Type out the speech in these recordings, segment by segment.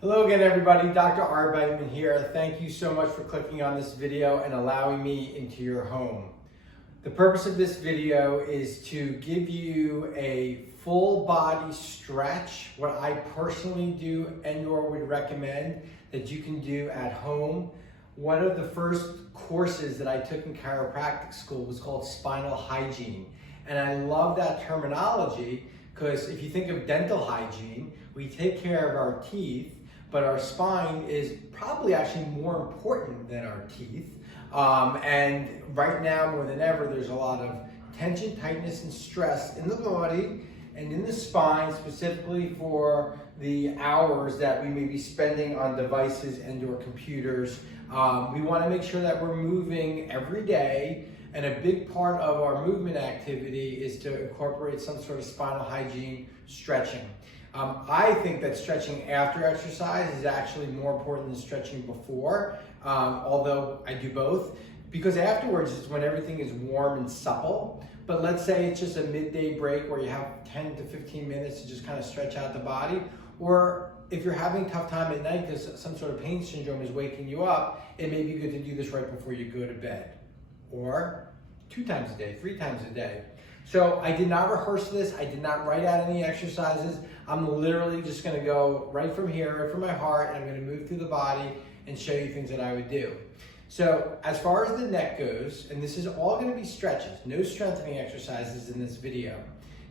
Hello again, everybody. Dr. Arbeitman here. Thank you so much for clicking on this video and allowing me into your home. The purpose of this video is to give you a full body stretch, what I personally do and or would recommend that you can do at home. One of the first courses that I took in chiropractic school was called spinal hygiene. And I love that terminology because if you think of dental hygiene, we take care of our teeth, but our spine is probably actually more important than our teeth. And right now, more than ever, there's a lot of tension, tightness, and stress in the body and in the spine, specifically for the hours that we may be spending on devices and or computers. We want to make sure that we're moving every day, and a big part of our movement activity is to incorporate some sort of spinal hygiene stretching. I think that stretching after exercise is actually more important than stretching before, although I do both, because afterwards is when everything is warm and supple. But let's say it's just a midday break where you have 10 to 15 minutes to just kind of stretch out the body, or if you're having a tough time at night because some sort of pain syndrome is waking you up, it may be good to do this right before you go to bed, or 2 times a day, 3 times a day. So I did not rehearse this. I did not write out any exercises. I'm literally just going to go right from here, right from my heart, and I'm going to move through the body and show you things that I would do. So as far as the neck goes, and this is all going to be stretches, no strengthening exercises in this video.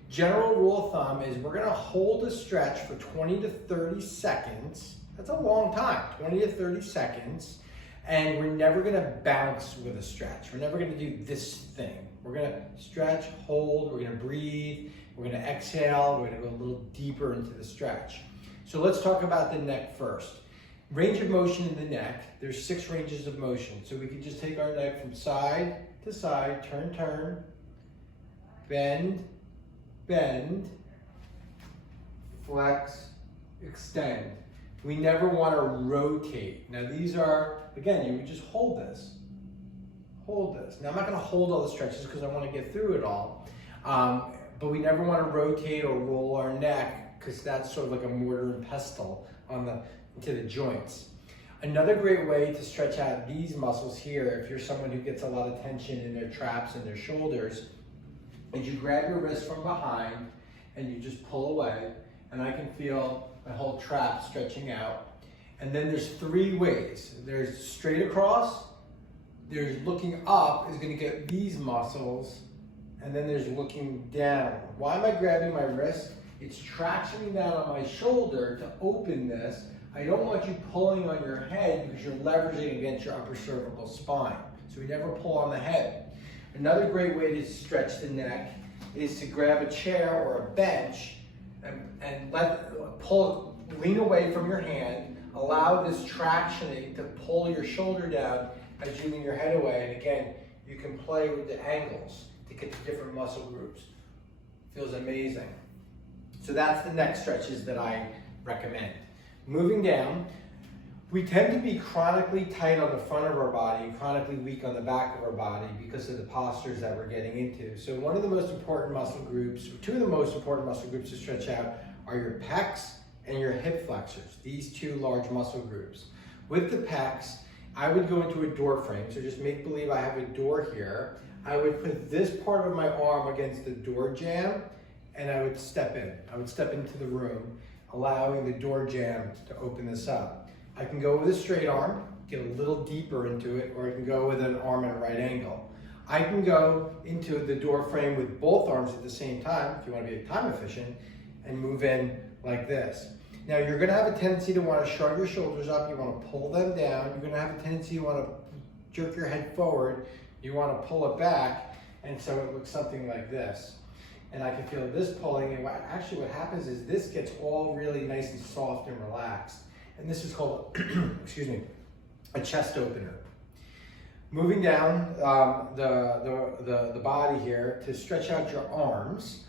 General rule of thumb is we're going to hold a stretch for 20 to 30 seconds. That's a long time, 20 to 30 seconds. And we're never going to bounce with a stretch. We're never going to do this thing. We're going to stretch, hold, we're going to breathe, we're going to exhale, we're going to go a little deeper into the stretch. So let's talk about the neck first. Range of motion in the neck, there's 6 ranges of motion. So we can just take our neck from side to side, turn, turn, bend, bend, flex, extend. We never want to rotate. Now these are, again, you would just hold this. Hold this. Now I'm not going to hold all the stretches because I want to get through it all. But we never want to rotate or roll our neck because that's sort of like a mortar and pestle into the joints. Another great way to stretch out these muscles here, if you're someone who gets a lot of tension in their traps and their shoulders, is you grab your wrist from behind and you just pull away, and I can feel my whole trap stretching out. And then there's 3 ways. There's straight across, there's looking up is going to get these muscles, and then there's looking down. Why am I grabbing my wrist? It's tractioning down on my shoulder to open this. I don't want you pulling on your head because you're leveraging against your upper cervical spine. So we never pull on the head. Another great way to stretch the neck is to grab a chair or a bench and lean away from your hand. Allow this tractioning to pull your shoulder down as you lean your head away. And again, you can play with the angles to get to different muscle groups. Feels amazing. So that's the neck stretches that I recommend. Moving down, we tend to be chronically tight on the front of our body and chronically weak on the back of our body because of the postures that we're getting into. So one of the most important muscle groups, 2 of the most important muscle groups to stretch out are your pecs and your hip flexors, these 2 large muscle groups. With the pecs, I would go into a door frame, so just make believe I have a door here. I would put this part of my arm against the door jamb, and I would step in. I would step into the room, allowing the door jamb to open this up. I can go with a straight arm, get a little deeper into it, or I can go with an arm at a right angle. I can go into the door frame with both arms at the same time, if you want to be time efficient, and move in like this. Now you're going to have a tendency to want to shrug your shoulders up, you want to pull them down, you're going to have a tendency to want to jerk your head forward, you want to pull it back, and so it looks something like this. And I can feel this pulling, and actually what happens is this gets all really nice and soft and relaxed. And this is called, excuse me, a chest opener. Moving down the body here to stretch out your arms.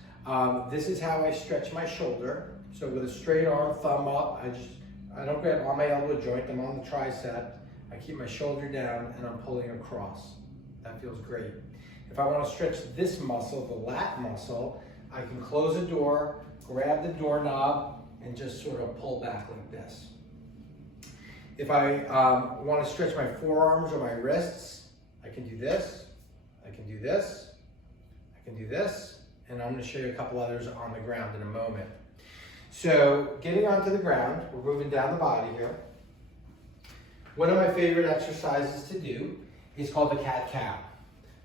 This is how I stretch my shoulder. So with a straight arm, thumb up, I don't grab on my elbow joint, I'm on the tricep. I keep my shoulder down and I'm pulling across. That feels great. If I want to stretch this muscle, the lat muscle, I can close the door, grab the doorknob, and just sort of pull back like this. If I want to stretch my forearms or my wrists, I can do this, I can do this, I can do this, and I'm going to show you a couple others on the ground in a moment. So getting onto the ground, we're moving down the body here. One of my favorite exercises to do is called the cat-cow.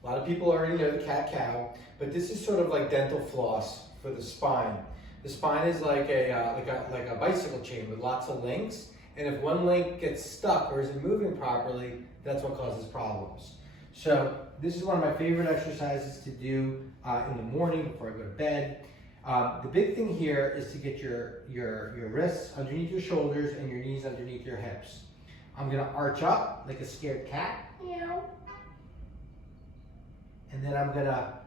A lot of people already know the cat-cow, but this is sort of like dental floss for the spine. The spine is like a bicycle chain with lots of links, and if one link gets stuck or isn't moving properly, that's what causes problems. So this is one of my favorite exercises to do in the morning before I go to bed. The big thing here is to get your wrists underneath your shoulders and your knees underneath your hips. I'm gonna arch up like a scared cat. Meow. And then I'm gonna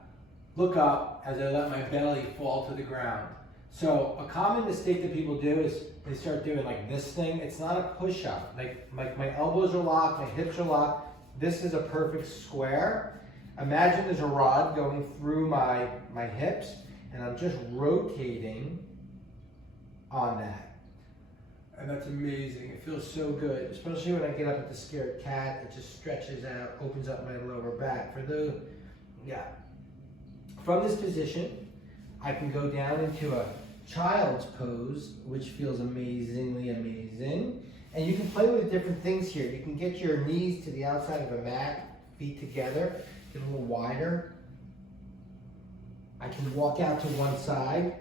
look up as I let my belly fall to the ground. So a common mistake that people do is they start doing like this thing. It's not a push-up. Like my elbows are locked, my hips are locked. This is a perfect square. Imagine there's a rod going through my hips, and I'm just rotating on that. And that's amazing. It feels so good, especially when I get up at the scared cat. It just stretches out, opens up my lower back. From this position, I can go down into a child's pose, which feels amazingly amazing. And you can play with different things here. You can get your knees to the outside of a mat, feet together, get a little wider. I can walk out to one side,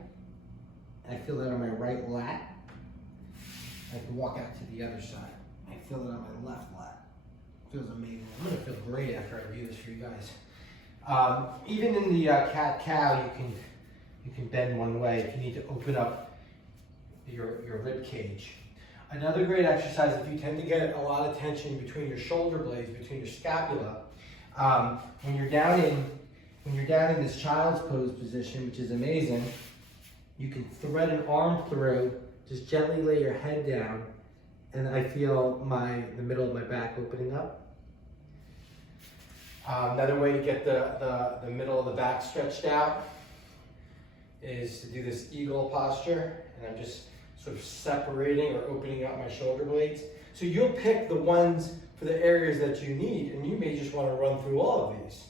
and I feel that on my right lat. I can walk out to the other side. I feel it on my left lat. It feels amazing. I'm gonna feel great after I do this for you guys. Even in the cat-cow, you can bend one way if you need to open up your rib cage. Another great exercise, if you tend to get a lot of tension between your shoulder blades, between your scapula, when you're down in this child's pose position, which is amazing, you can thread an arm through, just gently lay your head down, and I feel the middle of my back opening up. Another way to get the middle of the back stretched out is to do this eagle posture, and I'm just sort of separating or opening up my shoulder blades. So you'll pick the ones for the areas that you need, and you may just want to run through all of these.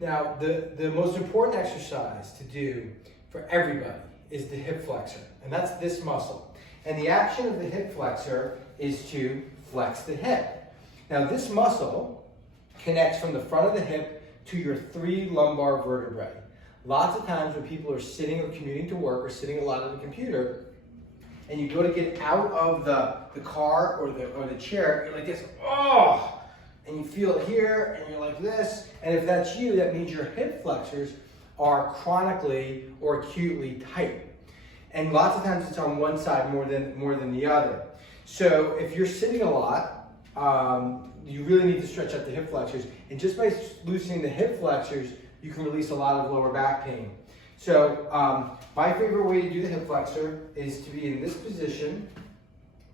Now, the most important exercise to do for everybody is the hip flexor, and that's this muscle. And the action of the hip flexor is to flex the hip. Now, this muscle connects from the front of the hip to your 3 lumbar vertebrae. Lots of times when people are sitting or commuting to work or sitting a lot at the computer, and you go to get out of the car or the chair, you're like this, oh! And you feel it here, and you're like this. And if that's you, that means your hip flexors are chronically or acutely tight. And lots of times it's on one side more than the other. So if you're sitting a lot, you really need to stretch out the hip flexors. And just by loosening the hip flexors, you can release a lot of lower back pain. So my favorite way to do the hip flexor is to be in this position.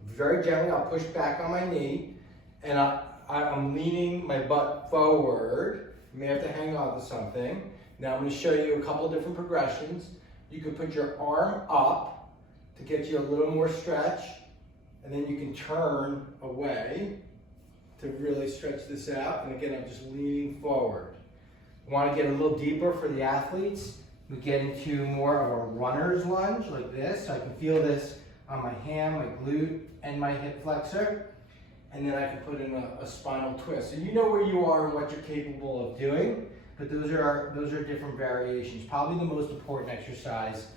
Very gently, I'll push back on my knee, and I'm leaning my butt forward. You may have to hang on to something. Now I'm going to show you a couple different progressions. You can put your arm up to get you a little more stretch, and then you can turn away to really stretch this out. And again, I'm just leaning forward. Want to get a little deeper for the athletes? We get into more of a runner's lunge like this. So I can feel this on my ham, my glute, and my hip flexor. And then I can put in a spinal twist. So you know where you are and what you're capable of doing, but those are different variations. Probably the most important exercise,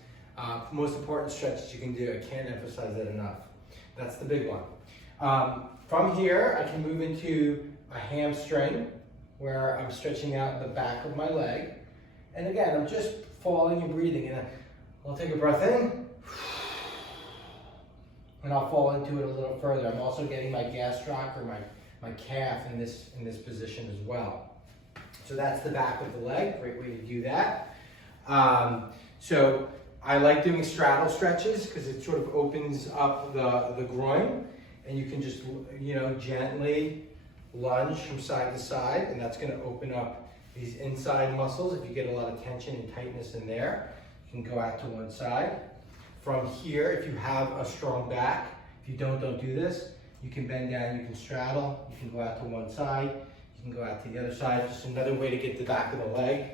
most important stretch that you can do. I can't emphasize that enough. That's the big one. From here, I can move into a hamstring, where I'm stretching out the back of my leg. And again, I'm just falling and breathing. And I'll take a breath in, and I'll fall into it a little further. I'm also getting my gastroc or my calf in this position as well. So that's the back of the leg, great way to do that. So I like doing straddle stretches because it sort of opens up the groin, and you can just, gently lunge from side to side, and that's going to open up these inside muscles. If you get a lot of tension and tightness in there, you can go out to one side. From here, if you have a strong back, if you don't do this, You can bend down, you can straddle, you can go out to one side, you can go out to the other side. Just another way to get the back of the leg.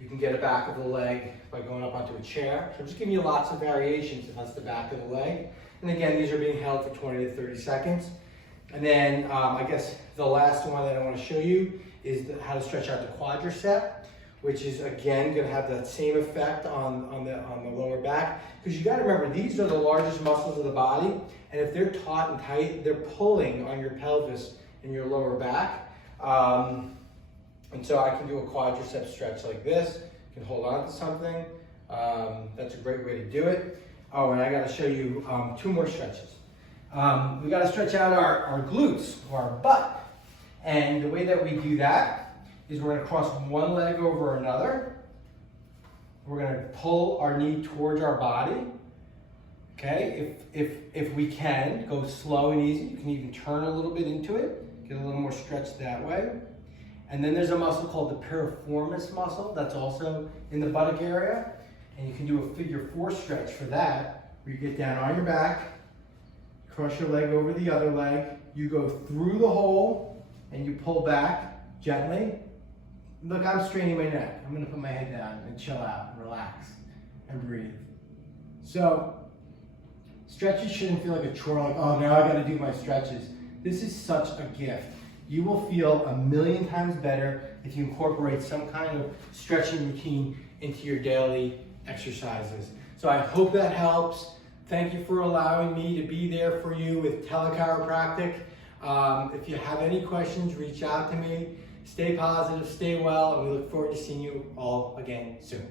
You can get a back of the leg by going up onto a chair. So I'm just giving you lots of variations, and that's the back of the leg. And again, these are being held for 20 to 30 seconds. And then I guess the last one that I want to show you is how to stretch out the quadricep, which is again going to have that same effect on the lower back. Because you got to remember, these are the largest muscles of the body, and if they're taut and tight, they're pulling on your pelvis and your lower back. And so I can do a quadricep stretch like this. You can hold on to something. That's a great way to do it. Oh, and I got to show you 2 more stretches. We got to stretch out our glutes, or our butt. And the way that we do that is we're going to cross one leg over another. We're going to pull our knee towards our body. Okay, if we can, go slow and easy. You can even turn a little bit into it, get a little more stretch that way. And then there's a muscle called the piriformis muscle that's also in the buttock area. And you can do a figure 4 stretch for that, where you get down on your back, cross your leg over the other leg, you go through the hole, and you pull back gently. Look, I'm straining my neck. I'm gonna put my head down and chill out, and relax, and breathe. So, stretches shouldn't feel like a chore, like, oh, now I gotta do my stretches. This is such a gift. You will feel 1,000,000 times better if you incorporate some kind of stretching routine into your daily exercises. So I hope that helps. Thank you for allowing me to be there for you with telechiropractic. If you have any questions, reach out to me. Stay positive, stay well, and we look forward to seeing you all again soon.